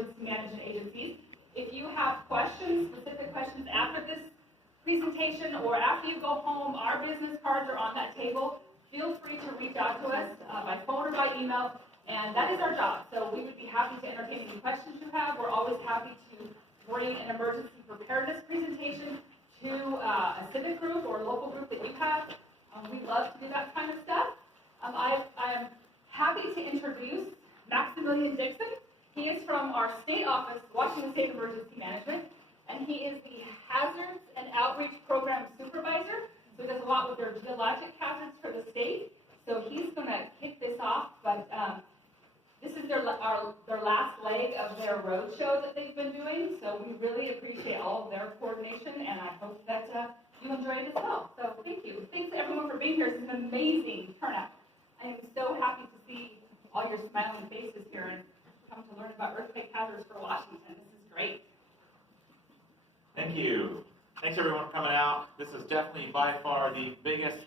emergency management agencies. If you have questions, specific questions after this presentation or after you go home, our business cards are on that table. Feel free to reach out to us by phone or by email, and that is our job. So we would be happy to entertain any questions you have. We're always happy to bring an emergency preparedness presentation to a civic group or a local group that you have. We love to do that kind of stuff. I am happy to introduce Maximilian Dixon. He is from our state office, Washington State Emergency Management, and he is the Hazards and Outreach Program Supervisor. So he does a lot with their geologic hazards for the state. So he's going to kick this off, but this is their last leg of their roadshow that they've been doing. So we really appreciate all of their coordination, and I hope that you enjoy it as well. So thank you. Thanks everyone for being here. It's an amazing turnout. I am so happy to see all your smiling faces here and come to learn about earthquake hazards for Washington. This is great. Thank you. Thanks everyone for coming out. This is definitely by far the biggest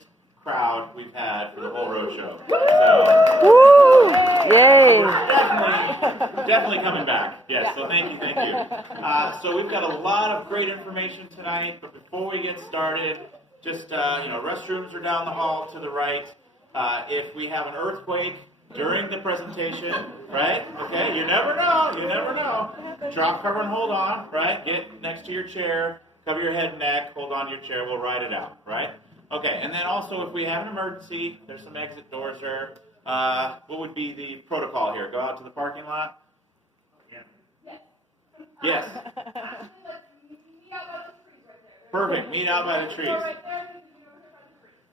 crowd we've had for the whole roadshow. Woo! Yay! Definitely coming back. Yes, so thank you. So we've got a lot of great information tonight, but before we get started, just, restrooms are down the hall to the right. If we have an earthquake during the presentation, right? Okay, you never know. Drop, cover, and hold on, right? Get next to your chair, cover your head and neck, hold on to your chair, we'll ride it out, right? Okay, and then also if we have an emergency, there's some exit doors there. What would be the protocol here? Go out to the parking lot? Yes. Perfect, meet out by the trees.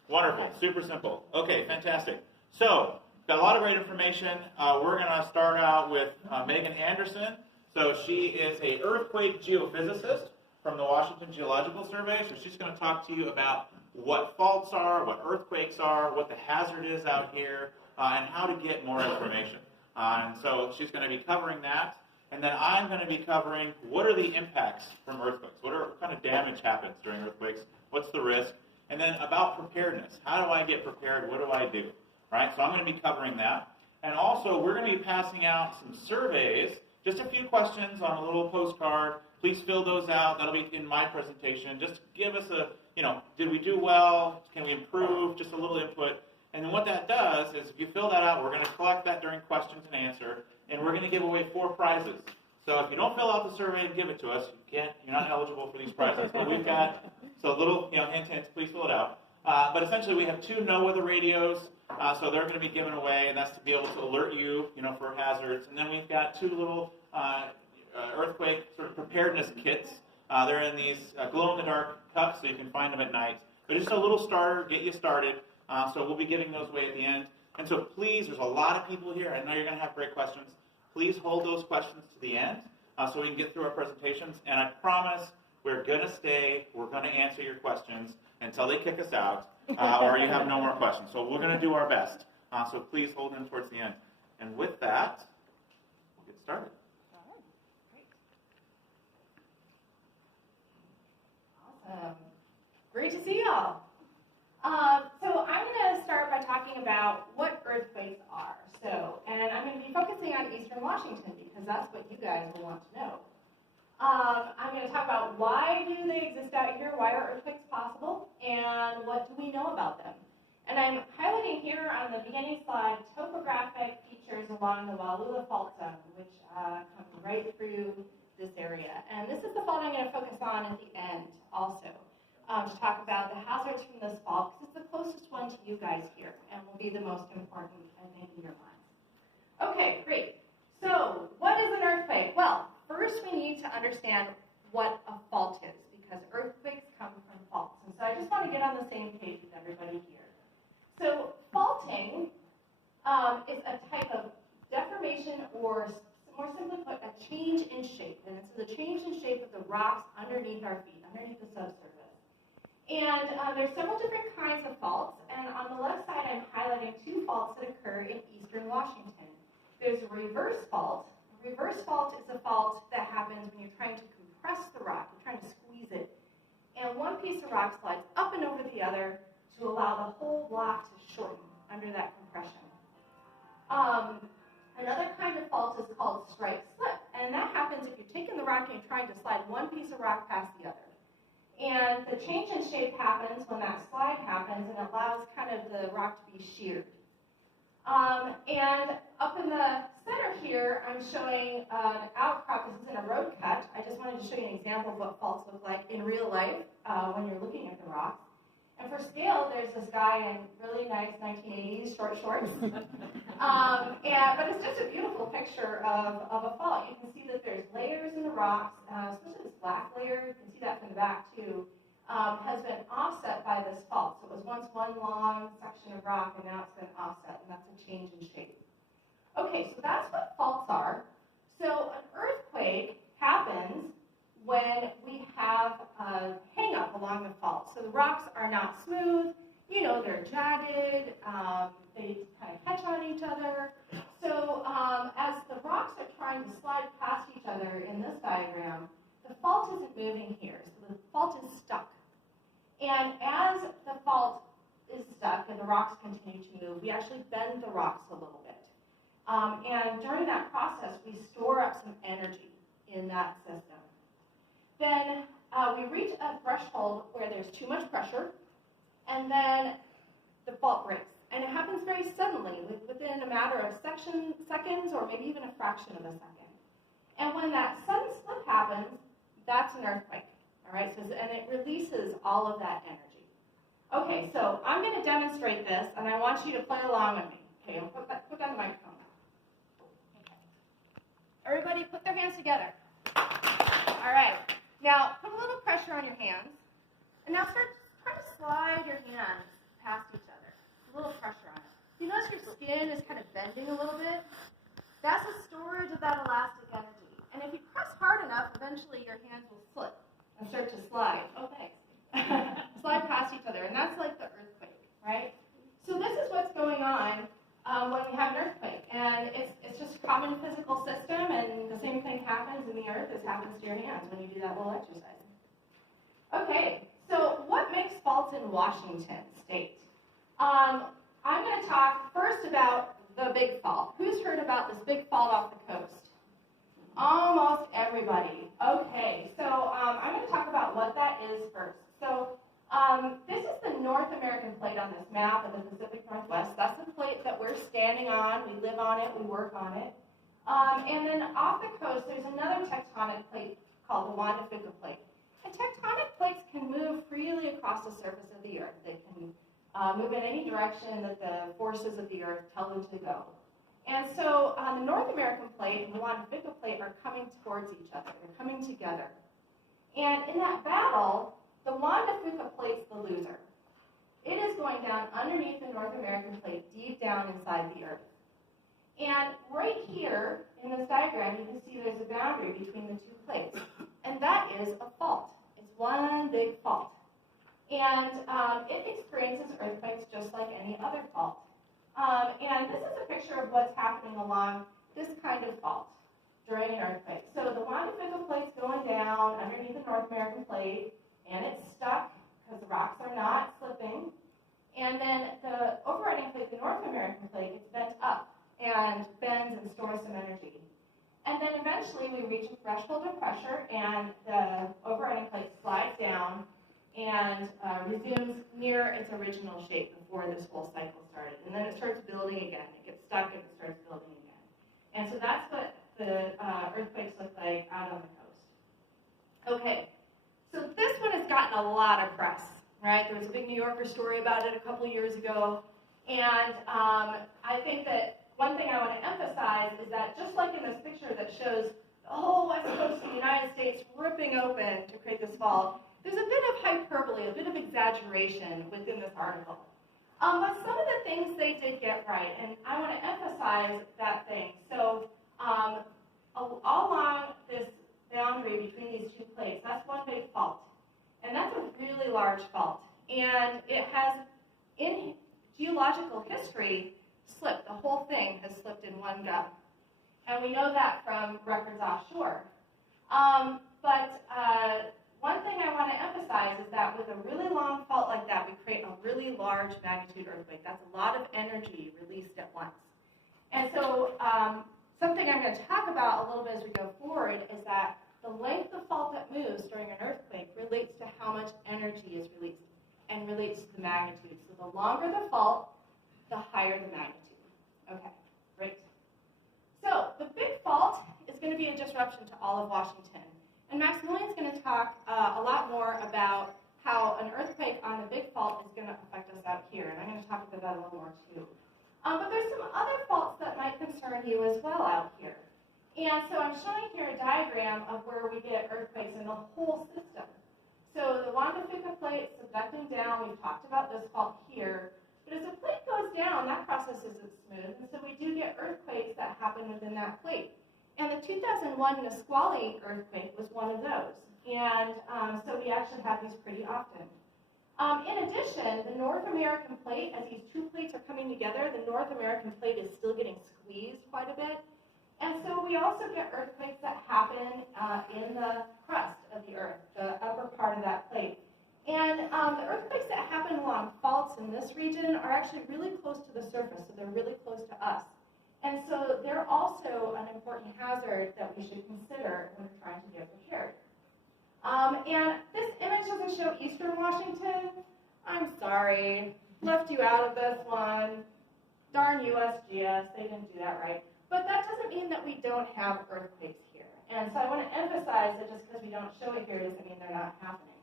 Wonderful, super simple. Okay, fantastic. So, got a lot of great information. We're going to start out with Megan Anderson. So she is an earthquake geophysicist from the Washington Geological Survey. So she's going to talk to you about what faults are, what earthquakes are, what the hazard is out here, and how to get more information. And so she's going to be covering that. And then I'm going to be covering what are the impacts from earthquakes. What kind of damage happens during earthquakes? What's the risk? And then about preparedness. How do I get prepared? What do I do? Right? So I'm going to be covering that. And also, we're going to be passing out some surveys, just a few questions on a little postcard. Please fill those out. That'll be in my presentation. Just give us a, did we do well? Can we improve? Just a little input. And then what that does is if you fill that out, we're going to collect that during questions and answer, and we're going to give away 4 prizes. So if you don't fill out the survey and give it to us, you're not eligible for these prizes. But we've got, so a little, hint, please fill it out. But essentially we have 2 NOAA radios, so they're going to be given away, and that's to be able to alert you, for hazards. And then we've got 2 little earthquake sort of preparedness kits. They're in these glow-in-the-dark cups, so you can find them at night. But just a little starter, get you started. So we'll be giving those away at the end. And so please, there's a lot of people here. I know you're going to have great questions. Please hold those questions to the end so we can get through our presentations. And I promise we're going to stay. We're going to answer your questions until they kick us out or you have no more questions. So we're going to do our best. So please hold them towards the end. And with that, we'll get started. Awesome. Great to see y'all. So I'm going to start by talking about what earthquakes are. And I'm going to be focusing on Eastern Washington because that's what you guys will want to know. I'm going to talk about why do they exist out here, why are earthquakes possible, and what do we know about them. And I'm highlighting here on the beginning slide topographic features along the Wallula Fault Zone, which come right through this area. And this is the fault I'm going to focus on at the end also. To talk about the hazards from this fault, because it's the closest one to you guys here, and will be the most important, I think, in your minds. Okay, great. So, what is an earthquake? Well, first we need to understand what a fault is, because earthquakes come from faults. And so I just want to get on the same page with everybody here. So, faulting is a type of deformation, or more simply put, a change in shape. And it's the change in shape of the rocks underneath our feet, underneath the subsurface. And there's several different kinds of faults, and on the left side I'm highlighting 2 faults that occur in Eastern Washington. There's a reverse fault. A reverse fault is a fault that happens when you're trying to compress the rock, you're trying to squeeze it, and one piece of rock slides up and over the other to allow the whole block to shorten under that compression. Another kind of fault is called strike slip, and that trying to slide one piece of rock past the other. And the change in shape happens when that slide happens and allows kind of the rock to be sheared. And up in the center here, I'm showing an outcrop. This isn't a road cut. I just wanted to show you an example of what faults look like in real life when you're looking at the rocks. And for scale, there's this guy in really nice 1980s short shorts. But it's just a beautiful picture of a fault. You can see that there's layers in the rocks, especially this black layer. You can see that from the back too. Has been offset by this fault. So it was once one long section of rock, and now it's been offset, and that's a change in shape. Okay, so that's what faults are. So an earthquake happens when we have a hang-up along the fault. So the rocks are not smooth, you know, they're jagged, they kind of catch on each other. So as the rocks are trying to slide past each other in this diagram, the fault isn't moving here, so the fault is stuck. And as the fault is stuck and the rocks continue to move, we actually bend the rocks a little bit. And during that process, we store up some energy in that system. Then we reach a threshold where there's too much pressure, and then the fault breaks. And it happens very suddenly, within a matter of seconds or maybe even a fraction of a second. And when that sudden slip happens, that's an earthquake. All right, so, and it releases all of that energy. Okay, so I'm going to demonstrate this, and I want you to play along with me. Okay, I'll put on the microphone. Okay. Everybody put their hands together. All right, now put a little pressure on your hands, and now start trying to slide your hands past each other. A little pressure on it. You notice your skin is kind of bending a little bit? That's a storage of that elastic energy. And if you press hard enough, eventually your hands will slip and start to slide. Oh, thanks. Slide past each other, and that's like the earthquake, right? So this is what's going on when we have an earthquake, and it's just a common physical system, and the same thing happens in the earth as happens to your hands when you do that little exercise. Okay, so what makes faults in Washington State? I'm going to talk first about the big fault. Who's heard about this big fault off the coast? Almost everybody. Okay, so I'm going to talk about what that is first. So this is the North American plate on this map of the Pacific Northwest. That's the plate that we're standing on. We live on it. We work on it. And then off the coast, there's another tectonic plate called the Juan de Fuca plate. And tectonic plates can move freely across the surface of the earth. They can move in any direction that the forces of the earth tell them to go. And so the North American plate and the Juan de Fuca plate are coming towards each other. They're coming together. And in that battle, the Juan de Fuca plate's the loser. It is going down underneath the North American plate, deep down inside the earth. And right here in this diagram, you can see there's a boundary between the two plates. And that is a fault. It's one big fault. And it experiences earthquakes just like any other fault. And this is a picture of what's happening along this kind of fault during an earthquake. So the Juan de Fuca plate's going down underneath the North American plate, and it's stuck because the rocks are not slipping. And then the overriding plate, the North American plate, it's bent up and bends and stores some energy. And then eventually we reach a threshold of pressure, and the overriding plate slides down and resumes near its original shape before this whole cycle started. And then it starts building again. It gets stuck and it starts building again. And so that's what the earthquakes look like out on the coast. Okay, so this one has gotten a lot of press, right? There was a big New Yorker story about it a couple years ago. And I think that one thing I want to emphasize is that just like in this picture that shows the whole west coast of the United States ripping open to create this fault, there's a bit of hyperbole, a bit of exaggeration within this article. But some of the things they did get right, and I want to emphasize that thing. So all along this boundary between these two plates, that's one big fault. And that's a really large fault. And it has, in geological history, slipped. The whole thing has slipped in one go. And we know that from records offshore. One thing I want to emphasize is that with a really long fault like that, we create a really large magnitude earthquake. That's a lot of energy released at once. And so something I'm going to talk about a little bit as we go forward is that the the length of fault that moves during an earthquake relates to how much energy is released and relates to the magnitude. So the longer the fault, the higher the magnitude. Okay, great. So the big fault is going to be a disruption to all of Washington. And Maximilian's going to talk a lot more about how an earthquake on the big fault is going to affect us out here. And I'm going to talk about that a little more too. But there's some other faults that might concern you as well out here. And so I'm showing here a diagram of where we get earthquakes in the whole system. So the Juan de Fuca plate subducting down, we've talked about this fault here. But as the plate goes down, that process isn't smooth, and so we do get earthquakes that happen within that plate. And the 2001 Nisqually earthquake was one of those. And so we actually have these pretty often. In addition, the North American plate, as these two plates are coming together, the North American plate is still getting squeezed quite a bit. And so we also get earthquakes that happen in the crust of the earth, the upper part of that plate. And the earthquakes that happen along faults in this region are actually really close to the surface, so they're really close to us. And so they're also an important hazard that we should consider when we're trying to get prepared. And this image doesn't show Eastern Washington. I'm sorry, left you out of this one. Darn USGS, they didn't do that right. But that doesn't mean that we don't have earthquakes here. And so I want to emphasize that just because we don't show it here doesn't mean they're not happening.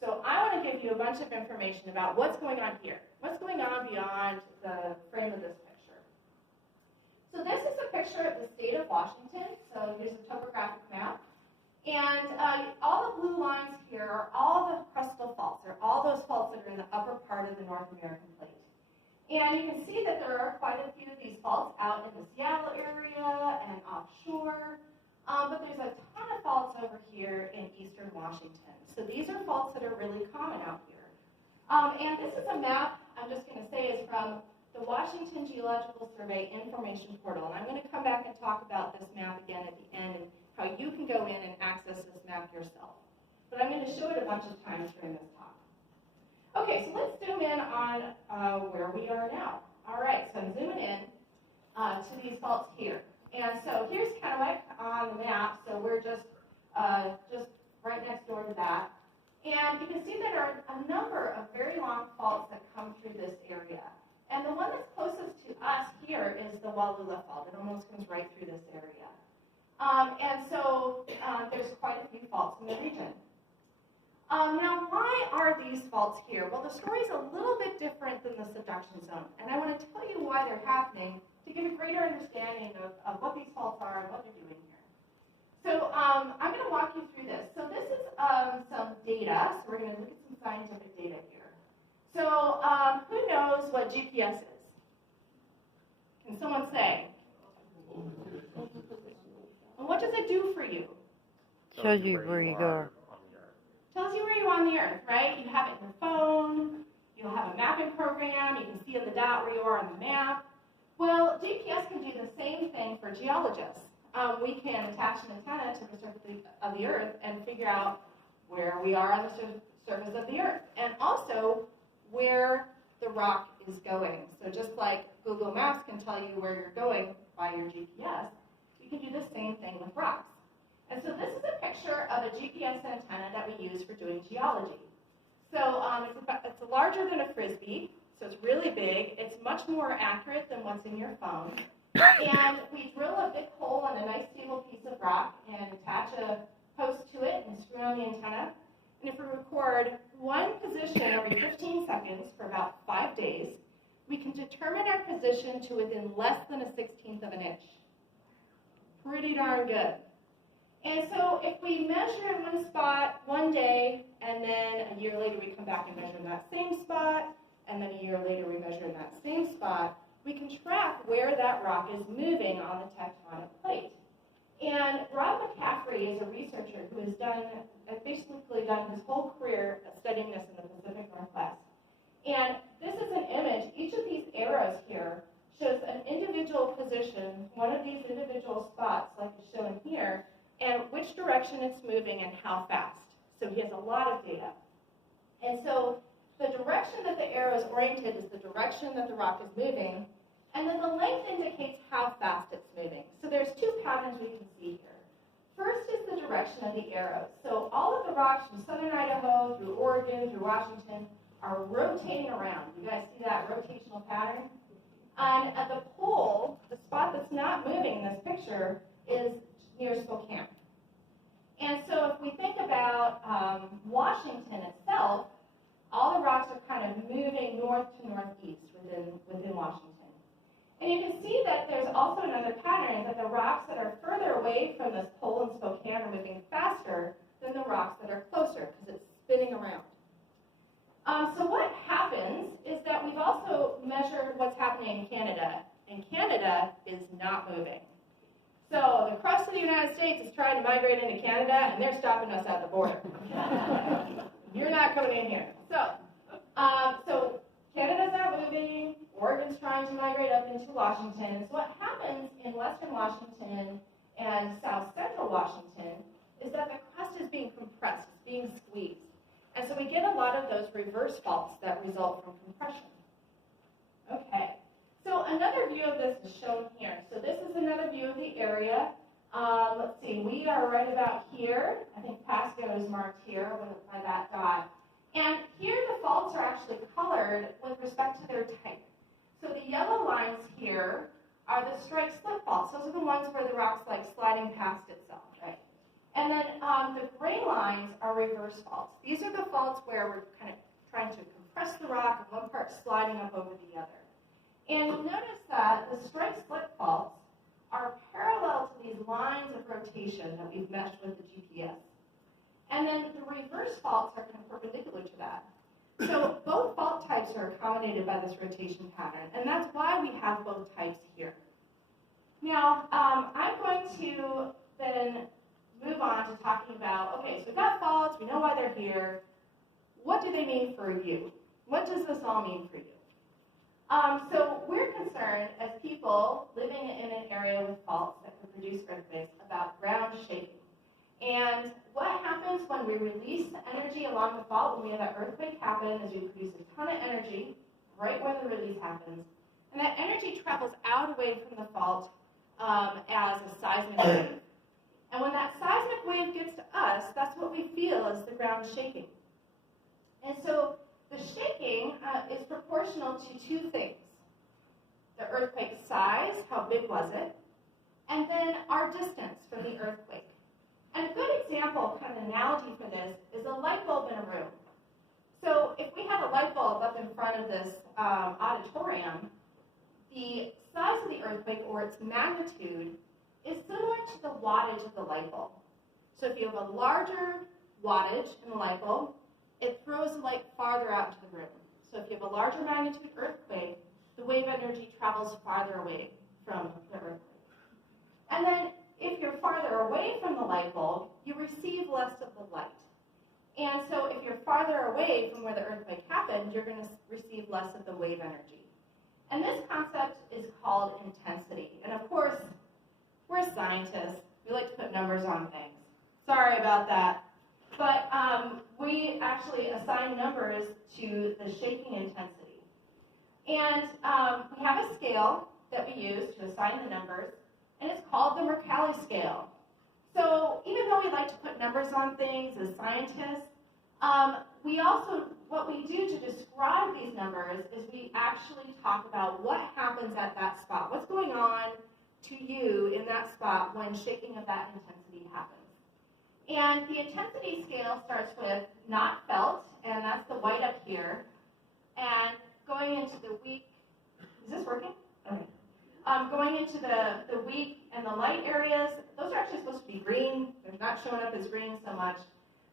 So I want to give you a bunch of information about what's going on here. What's going on beyond the frame of this picture. So this is a picture of the state of Washington. So here's a topographic map. And all the blue lines here are all the crustal faults, or all those faults that are in the upper part of the North American plate. And you can see that there are quite a few of these faults out in the Seattle area and offshore. But there's a ton of faults over here in Eastern Washington. So these are faults that are really common out here. And this is a map, I'm just going to say, is from the Washington Geological Survey Information Portal. And I'm going to come back and talk about this map again at the end and how you can go in and access this map yourself. But I'm going to show it a bunch of times during this talk. Okay, so let's zoom in on where we are now. All right, so I'm zooming in to these faults here. And so here's Kennewick on the map, so we're just right next door to that. And you can see that there are a number of very long faults that come through this area. And the one that's closest to us here is the Wallula Fault. It almost comes right through this area. And so there's quite a few faults in the region. Now, why are these faults here? Well, the story's a little bit different than the subduction zone. And I want to tell you why they're happening to give a greater understanding of what these faults are and what they're doing here. So I'm going to walk you through this. So this is some data. So we're going to look at some scientific data here. So who knows what GPS is? Can someone say? And what does it do for you? Shows you where you go. Tells you where you are on the earth, right? You have it in your phone. You'll have a mapping program. You can see on the dot where you are on the map. Well, GPS can do the same thing for geologists. We can attach an antenna to the surface of the earth and figure out where we are on the surface of the earth, and also where the rock is going. So just like Google Maps can tell you where you're going by your GPS, you can do the same thing with rocks. And so this is a picture of a GPS antenna that we use for doing geology. So it's larger than a Frisbee, so it's really big. It's much more accurate than what's in your phone. And we drill a big hole on a nice stable piece of rock and attach a post to it and screw on the antenna. And if we record one position every 15 seconds for about 5 days, we can determine our position to within less than a 16th of an inch. Pretty darn good. And so if we measure in one spot one day, and then a year later we come back and measure in that same spot, and then a year later we measure in that same spot, we can track where that rock is moving on the tectonic plate. And Rob McCaffrey is a researcher who has basically done his whole career studying this in the Pacific Northwest. And this is an image. Each of these arrows here shows an individual position, one of these individual spots, like is shown here, and which direction it's moving and how fast. So he has a lot of data. And so the direction that the arrow is oriented is the direction that the rock is moving, and then the length indicates how fast it's moving. So there's two patterns we can see here. First is the direction direction of the arrows. So all of the rocks from southern Idaho through Oregon, through Washington, are rotating around. You guys see that rotational pattern? And at the pole, the spot that's not moving in this picture is near Spokane. And so if we think about Washington itself, all the rocks are kind of moving north to northeast within Washington. And you can see that there's also another pattern, that the rocks that are further away from this pole in Spokane are moving faster than the rocks that are closer, because it's spinning around. So what happens is that we've also measured what's happening in Canada, and Canada is not moving. So the crust of the United States is trying to migrate into Canada, and they're stopping us at the border. You're not coming in here. So Canada's not moving. Oregon's trying to migrate up into Washington. So what happens in western Washington and south central Washington is that the crust is being compressed, it's being squeezed. And so we get a lot of those reverse faults that result from compression. Okay, so another view of this is shown here. So this is another view of the area. Let's see, we are right about here. I think Pasco is marked here by that dot. And here the faults are actually colored with respect to their type. So the yellow lines here are the strike slip faults. Those are the ones where the rock's like sliding past itself, right? And then the gray lines are reverse faults. These are the faults where we're kind of trying to compress the rock and one part sliding up over the other. And you'll notice that the strike slip faults are parallel to these lines of rotation that we've meshed with the GPS. And then the reverse faults are kind of perpendicular to that. So both fault types are accommodated by this rotation pattern, and that's why we have both types here. Now, I'm going to then move on to talking about, okay, so we've got faults, we know why they're here. What do they mean for you? What does this all mean for you? So we're concerned as people living in an area with faults that could produce earthquakes about ground shaking. And what happens when we release energy along the fault, when we have an earthquake happen, is we produce a ton of energy right when the release happens. And that energy travels out away from the fault as a seismic wave. And when that seismic wave gets to us, that's what we feel as the ground shaking. And so the shaking is proportional to two things. The earthquake size, how big was it? And then our distance from the earthquake. And a good example, kind of an analogy for this, is a light bulb in a room. So if we had a light bulb up in front of this auditorium, the size of the earthquake, or its magnitude, is similar to the wattage of the light bulb. So if you have a larger wattage in the light bulb, it throws the light farther out into the room. So if you have a larger magnitude earthquake, the wave energy travels farther away from the earthquake. And then if you're farther away from the light bulb, you receive less of the light. And so if you're farther away from where the earthquake happened, you're going to receive less of the wave energy. And this concept is called intensity. And of course, we're scientists. We like to put numbers on things. Sorry about that. But we actually assign numbers to the shaking intensity. And we have a scale that we use to assign the numbers, and it's called the Mercalli scale. So even though we like to put numbers on things as scientists, what we do to describe these numbers is we actually talk about what happens at that spot. What's going on to you in that spot when shaking of that intensity happens. And the intensity scale starts with not felt, and that's the white up here, and going into the weak, is this working? Okay. Going into the weak and the light areas, those are actually supposed to be green. They're not showing up as green so much.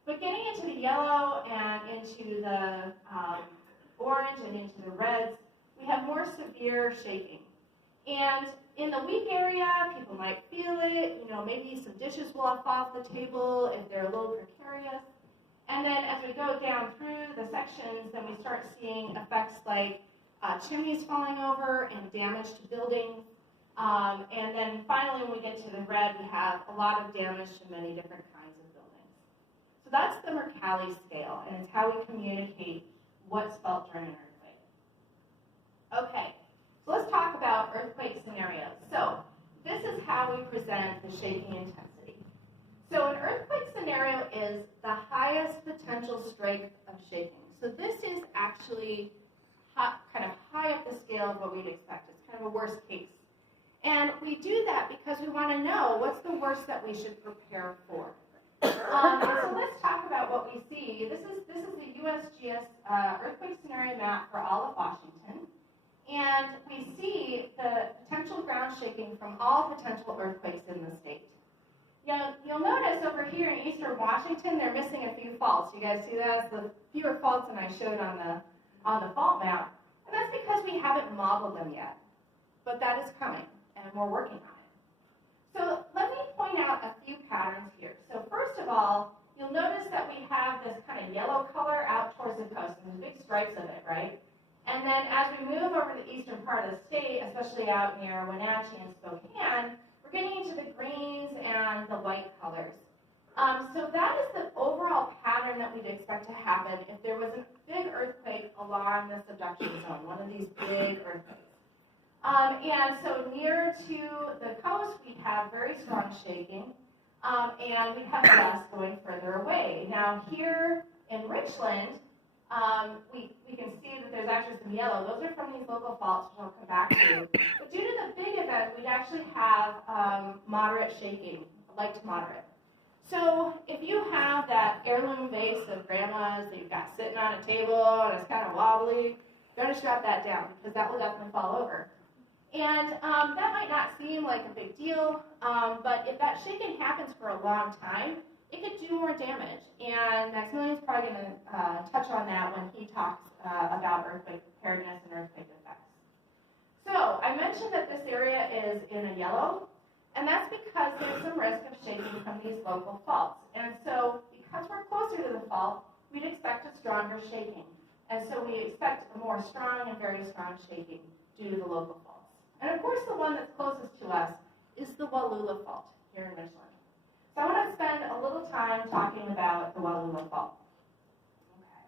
But getting into the yellow and into the orange and into the reds, we have more severe shaking. And in the weak area, people might feel it. Maybe some dishes will fall off the table if they're a little precarious. And then as we go down through the sections, then we start seeing effects like chimneys falling over and damage to buildings. And then finally, when we get to the red, we have a lot of damage to many different kinds of buildings. So that's the Mercalli scale, and it's how we communicate what's felt during an earthquake. Okay, so let's talk about earthquake scenarios. So this is how we present the shaking intensity. So an earthquake actually kind of high up the scale of what we'd expect. It's kind of a worst case. And we do that because we want to know what's the worst that we should prepare for. So let's talk about what we see. This is the USGS earthquake scenario map for all of Washington. And we see the potential ground shaking from all potential earthquakes in the state. You'll notice over here in eastern Washington, they're missing a few faults. You guys see that? It's the fewer faults than I showed on the fault map. And that's because we haven't modeled them yet. But that is coming, and we're working on it. So let me point out a few patterns here. So first of all, you'll notice that we have this kind of yellow color out towards the coast, and there's big stripes of it, right? And then as we move over the eastern part of the state, especially out near Wenatchee and Spokane, we're getting into the greens and the white colors. So that is the overall pattern that we'd expect to happen if there was a big earthquake along the subduction zone, one of these big earthquakes. And so near to the coast, we have very strong shaking, and we have less going further away. Now here in Richland, we can see that there's actually some yellow. Those are from these local faults, which I'll come back to. But due to the big event, we'd actually have moderate shaking, light to moderate. So if you have that heirloom vase of grandma's that you've got sitting on a table and it's kind of wobbly, you're going to strap that down because that will definitely fall over. And that might not seem like a big deal, but if that shaking happens for a long time, it could do more damage. And Maximilian's probably going to touch on that when he talks about earthquake preparedness and earthquake effects. So I mentioned that this area is in a yellow, and that's because there's some risk of shaking from these local faults. And so because we're closer to the fault, we'd expect a stronger shaking. And so we expect a more strong and very strong shaking due to the local faults. And of course, the one that's closest to us is the Wallula Fault here in Richland. So I want to spend a little time talking about the Wallula Fault. Okay.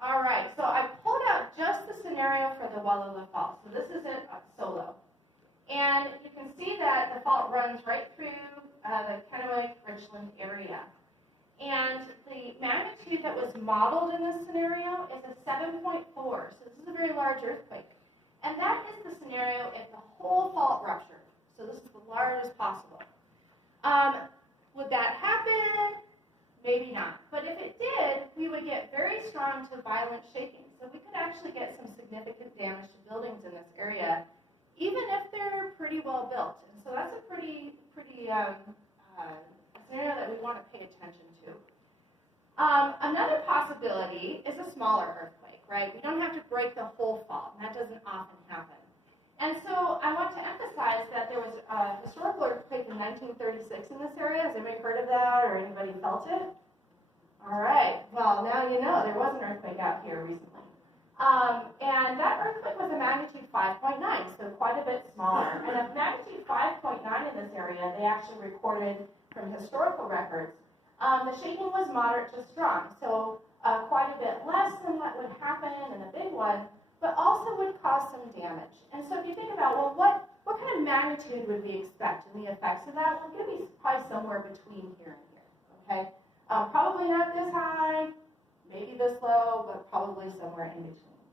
All right, so I pulled out just the scenario for the Wallula Fault. So this is it solo. And you can see that the fault runs right through the Kennewick, Richland area. And the magnitude that was modeled in this scenario is a 7.4. So this is a very large earthquake. And that is the scenario if the whole fault ruptured. So this is the largest possible. Would that happen? Maybe not. But if it did, we would get very strong to violent shaking. So we could actually get some significant damage to buildings in this area, even if they're pretty well built. And so that's a pretty scenario that we want to pay attention to. Another possibility is a smaller earthquake, right? We don't have to break the whole fault, and that doesn't often happen. And so I want to emphasize that there was a historical earthquake in 1936 in this area. Has anybody heard of that or anybody felt it? All right. Well, now you know there was an earthquake out here recently. And that earthquake was a magnitude 5.9, so quite a bit smaller. And a magnitude 5.9 in this area, they actually recorded from historical records. The shaking was moderate to strong, so quite a bit less than what would happen in a big one, but also would cause some damage. And so if you think about, well, what kind of magnitude would we expect in the effects of that? Well, it's going to be probably somewhere between here and here, okay? Probably not this high, maybe this low, but probably somewhere in between.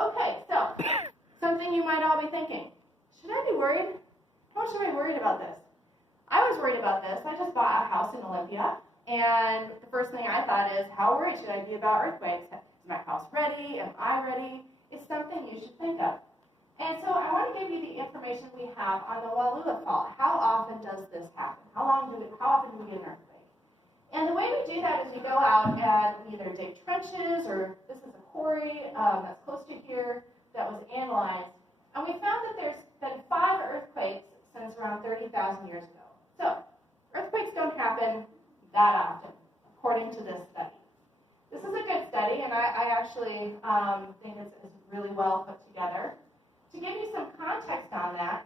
Okay, so something you might all be thinking, should I be worried? How much am I worried about this? I was worried about this. I just bought a house in Olympia, and the first thing I thought is, how worried should I be about earthquakes? Is my house ready? Am I ready? It's something you should think of. And so I want to give you the information we have on the Wallula Fault. How often does this happen? How often do we get an earthquake? And the way we do that is we go out and we either dig trenches, or this is a quarry that's close to here that was analyzed. And we found that there's been 5 earthquakes since around 30,000 years ago. So earthquakes don't happen that often, according to this study. This is a good study, and I actually think it's really well put together. To give you some context on that,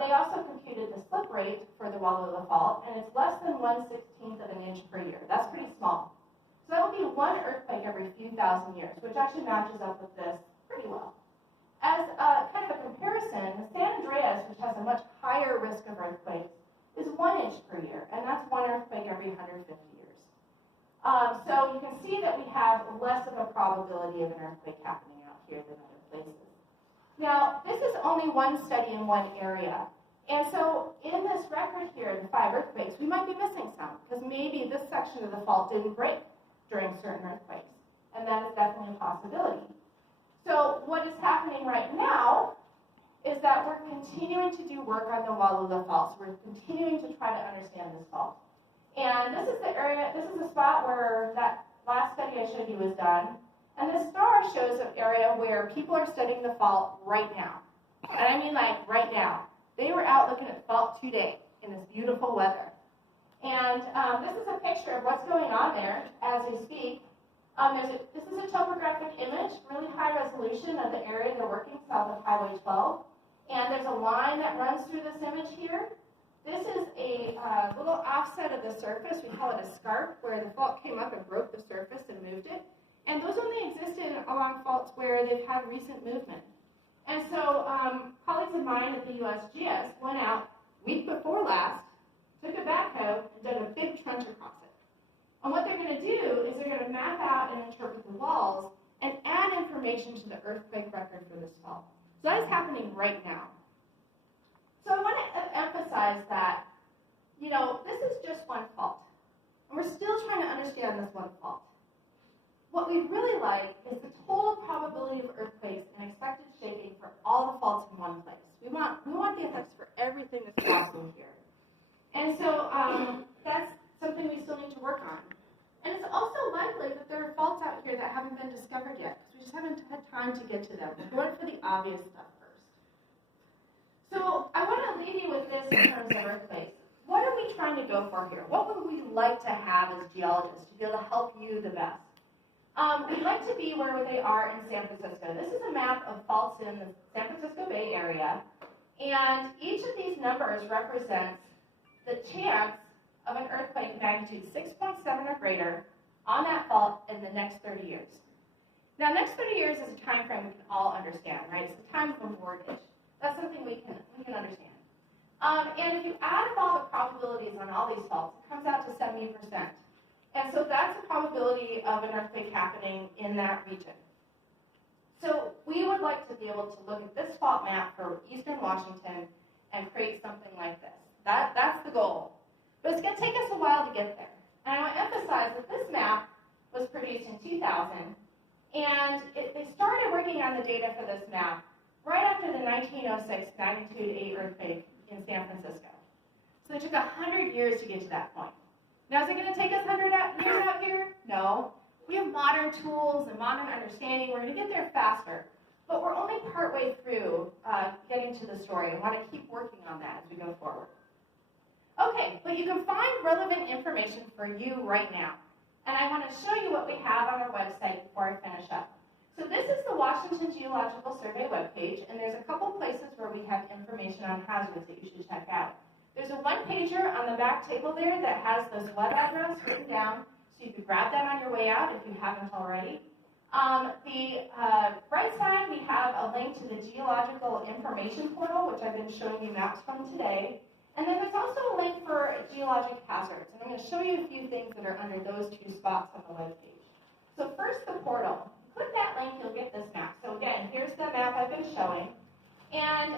they also computed the slip rate for the Wallula Fault, and it's less than 1/16 of an inch per year. That's pretty small. So that would be 1 earthquake every few thousand years, which actually matches up with this pretty well. As kind of a comparison, San Andreas, which has a much higher risk of earthquakes, is 1 inch per year, and that's 1 earthquake every 150 years. So you can see that we have less of a probability of an earthquake happening out here than other places. Now, this is only one study in one area. And so in this record here, the 5 earthquakes, we might be missing some, because maybe this section of the fault didn't break during certain earthquakes. And that is definitely a possibility. So what is happening right now is that we're continuing to do work on the wall of the fault. So we're continuing to try to understand this fault. And this is the area, this is the spot where that last study I showed you was done. And the star shows an area where people are studying the fault right now. And I mean like right now. They were out looking at the fault today in this beautiful weather. And this is a picture of what's going on there as we speak. This is a topographic image, really high resolution of the area they're working south of Highway 12. And there's a line that runs through this image here. This is a little offset of the surface. We call it a scarp, where the fault came up and broke the surface and moved it. And those only exist along faults where they've had recent movement. And so colleagues of mine at the USGS went out week before last, took a backhoe, and did a big trench across it. And what they're going to do is they're going to map out and interpret the walls and add information to the earthquake record for this fault. So that is happening right now. So I want to emphasize that, this is just one fault. And we're still trying to understand this one fault. What we really like is the total probability of earthquakes and expected shaking for all the faults in one place. We want the effects for everything that's possible here. And so that's something we still need to work on. And it's also likely that there are faults out here that haven't been discovered yet, because we just haven't had time to get to them. We're going for the obvious stuff first. So I want to leave you with this in terms of earthquakes. What are we trying to go for here? What would we like to have as geologists to be able to help you the best? We'd like to be where they are in San Francisco. This is a map of faults in the San Francisco Bay Area, and each of these numbers represents the chance of an earthquake magnitude 6.7 or greater on that fault in the next 30 years. Now, next 30 years is a time frame we can all understand, right? It's the time of a mortgage. That's something we can understand. And if you add up all the probabilities on all these faults, it comes out to 70%. And so that's the probability of an earthquake happening in that region. So we would like to be able to look at this fault map for Eastern Washington and create something like this. That's the goal. But it's going to take us a while to get there. And I want to emphasize that this map was produced in 2000, and they started working on the data for this map right after the 1906 magnitude 8 earthquake in San Francisco. So it took 100 years to get to that point. Now, is it going to take us 100 years out here? No. We have modern tools and modern understanding. We're going to get there faster. But we're only partway through getting to the story. I want to keep working on that as we go forward. Okay, but you can find relevant information for you right now. And I want to show you what we have on our website before I finish up. So this is the Washington Geological Survey webpage, and there's a couple places where we have information on hazards that you should check out. There's a one-pager on the back table there that has this web address written down, so you can grab that on your way out if you haven't already. The right side, we have a link to the Geological Information Portal, which I've been showing you maps from today. And then there's also a link for geologic hazards. And I'm going to show you a few things that are under those two spots on the web page. So first, the portal. Click that link, you'll get this map. So again, here's the map I've been showing. And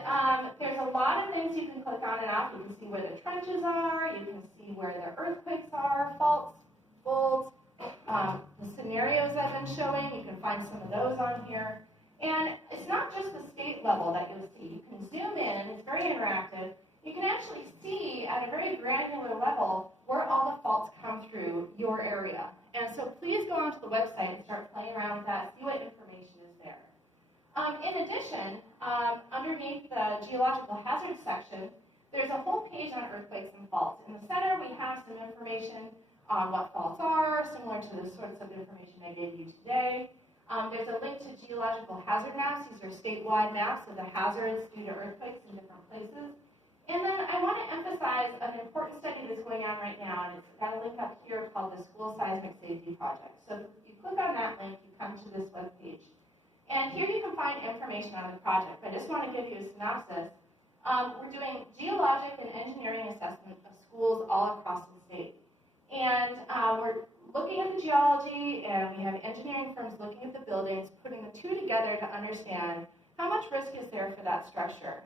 there's a lot of things you can click on and off. You can see where the trenches are. You can see where the earthquakes are, faults, folds, the scenarios I've been showing. You can find some of those on here. And it's not just the state level that you'll see. You can zoom in, and it's very interactive. You can actually see at a very granular level where all the faults come through your area. And so please go onto the website and start playing around with that, see what information is there. In addition, underneath the geological hazards section, there's a whole page on earthquakes and faults. In the center, we have some information on what faults are, similar to the sorts of information I gave you today. There's a link to geological hazard maps. These are statewide maps of the hazards due to earthquakes in different places. And then I want to emphasize an important study that's going on right now, and it's got a link up here called the School Seismic Safety Project. So if you click on that link, you come to this web page. And here you can find information on the project. I just want to give you a synopsis. We're doing geologic and engineering assessment of schools all across the state. And And we're looking at the geology, and we have engineering firms looking at the buildings, putting the two together to understand how much risk is there for that structure.